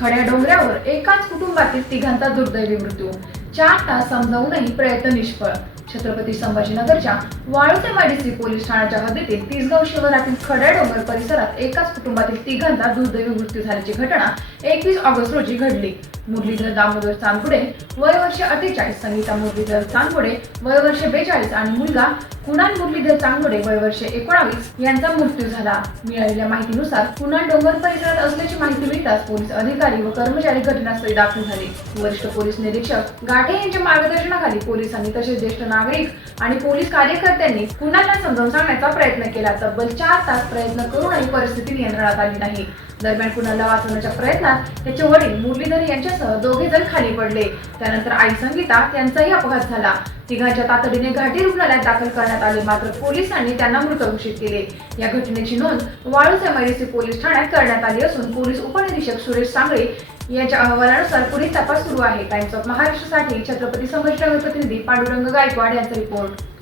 खड्या डोंगरावर एकाच कुटुंबातील तिघांचा दुर्दैवी मृत्यू। 4 तास समजावूनही प्रयत्न निष्फळ। छत्रपती संभाजीनगरच्या वाळूचे वाडीसी पोलीस ठाण्याच्या हद्दीतील तिसगाव शहरातील खड्या डोंगर परिसरात एकाच कुटुंबातील तिघांचा दुर्दैवी मृत्यू झाल्याची घटना 21 ऑगस्ट रोजी घडली। मुरलीधर दामोदर चांदपुडे वय वर्ष 48, संगीता मुरलीधर चांदपुडे वय वर्ष 42 आणि मुलगा कुणाल मुरलीधर चांदपुडे वय वर्ष 19 यांचा मृत्यू झाला। मिळालेल्या माहितीनुसार कुणाल डोंगर परिसरात असल्याची माहिती मिळताच पोलीस अधिकारी व कर्मचारी घटनास्थळी दाखल झाले। वरिष्ठ पोलीस निरीक्षक गाठे यांच्या मार्गदर्शनाखाली पोलिसांनी तसेच ज्येष्ठ नागरिक आणि पोलीस कार्यकर्त्यांनी कुणालला समजावून सांगण्याचा प्रयत्न केला। तब्बल 4 तास प्रयत्न करूनही परिस्थिती नियंत्रणात आली नाही। दरम्यान कुणालला वाचवण्याच्या प्रयत्नात त्याचे वडील मुरलीधर यांच्यासह दोघे जण खाली पडले। त्यानंतर आई संगीता यांचाही अपघात झाला। तिघांच्या तातडीने घाटी रुग्णालयात दाखल करण्यात आले, मात्र पोलिसांनी त्यांना मृत घोषित केले। या घटनेची नोंद वाळूचे वाडीसी पोलीस ठाण्यात करण्यात आली असून पोलीस उपनिरीक्षक सुरेश सांगळे यांच्या अहवालानुसार पुढील तपास सुरू आहे। टाइम्स ऑफ महाराष्ट्रसाठी छत्रपती संभाजीनगर प्रतिनिधी पांडुरंग गायकवाड यांचा रिपोर्ट।